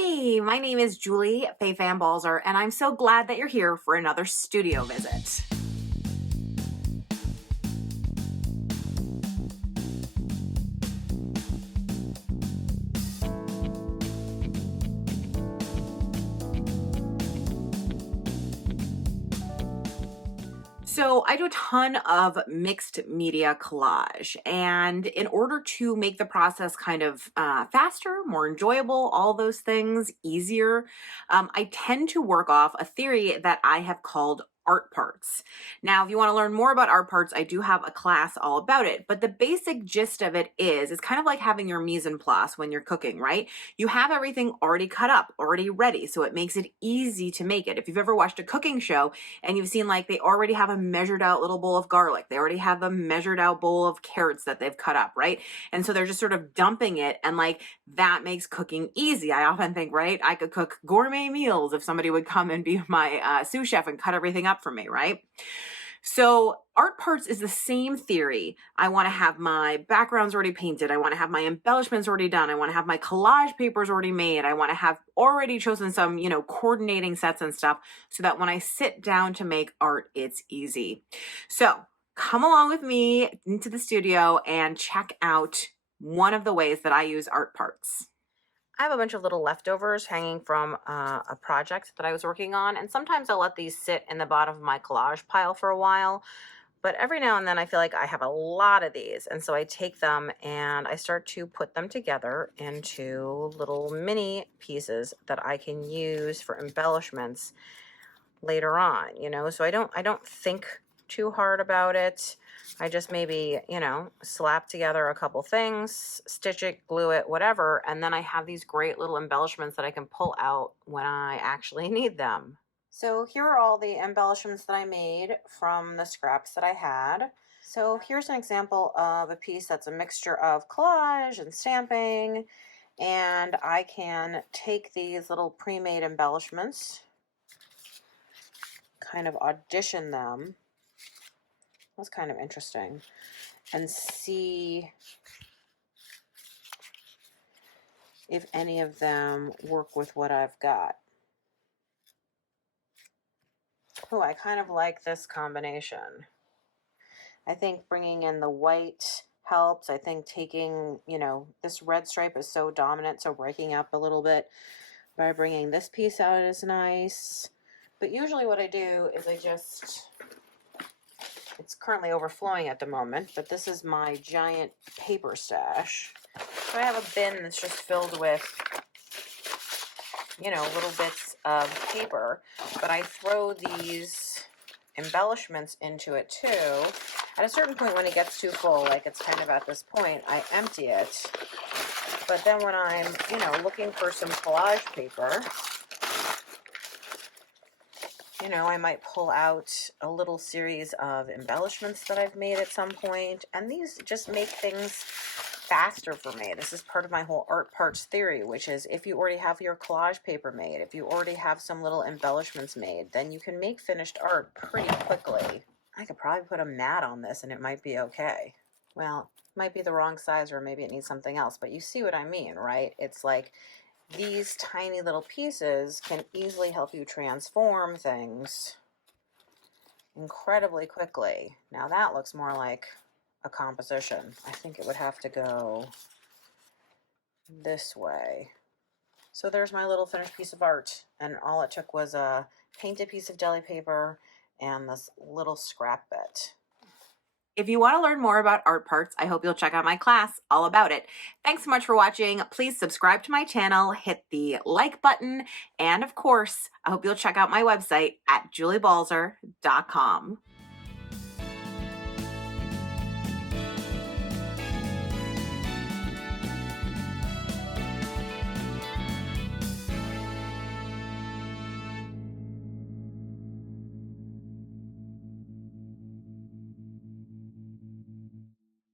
Hey, my name is Julie Fei-Fan Balzer, and I'm so glad that you're here for another studio visit. So I do a ton of mixed media collage, and in order to make the process kind of faster, more enjoyable, all those things easier, I tend to work off a theory that I have called art parts. Now, if you want to learn more about art parts, I do have a class all about it, but the basic gist of it is it's kind of like having your mise en place when you're cooking, right? You have everything already cut up, already ready, so it makes it easy to make it. If you've ever watched a cooking show, and you've seen like they already have a measured out little bowl of garlic. They already have a measured out bowl of carrots that they've cut up, right? And so they're just sort of dumping it, and like that makes cooking easy. I often think, right, I could cook gourmet meals if somebody would come and be my sous chef and cut everything up for me, right? So art parts is the same theory. I want to have my backgrounds already painted. I want to have my embellishments already done. I want to have my collage papers already made. I want to have already chosen some, coordinating sets and stuff so that when I sit down to make art, it's easy. So come along with me into the studio and check out one of the ways that I use art parts. I have a bunch of little leftovers hanging from a project that I was working on, and sometimes I'll let these sit in the bottom of my collage pile for a while, but every now and then I feel like I have a lot of these, and so I take them and I start to put them together into little mini pieces that I can use for embellishments later on, so I don't think too hard about it. I just maybe, slap together a couple things, stitch it, glue it, whatever, and then I have these great little embellishments that I can pull out when I actually need them. So here are all the embellishments that I made from the scraps that I had. So here's an example of a piece that's a mixture of collage and stamping, and I can take these little pre-made embellishments, kind of audition them. That's kind of interesting, and see if any of them work with what I've got. Oh, I kind of like this combination. I think bringing in the white helps. I think taking, this red stripe is so dominant, so breaking up a little bit by bringing this piece out is nice. But usually what I do is it's currently overflowing at the moment, but this is my giant paper stash. So I have a bin that's just filled with, little bits of paper, but I throw these embellishments into it too. At a certain point when it gets too full, like it's kind of at this point, I empty it. But then when I'm, looking for some collage paper, I might pull out a little series of embellishments that I've made at some point, and these just make things faster for me. This is part of my whole art parts theory, which is if you already have your collage paper made, if you already have some little embellishments made, then you can make finished art pretty quickly. I could probably put a mat on this and it might be okay. Well, it might be the wrong size, or maybe it needs something else, but you see what I mean, right? It's like these tiny little pieces can easily help you transform things incredibly quickly. Now that looks more like a composition. I think it would have to go this way. So there's my little finished piece of art, and all it took was a painted piece of deli paper and this little scrap bit. If you want to learn more about art parts, I hope you'll check out my class all about it. Thanks so much for watching. Please subscribe to my channel, hit the like button, and of course, I hope you'll check out my website at juliebalzer.com.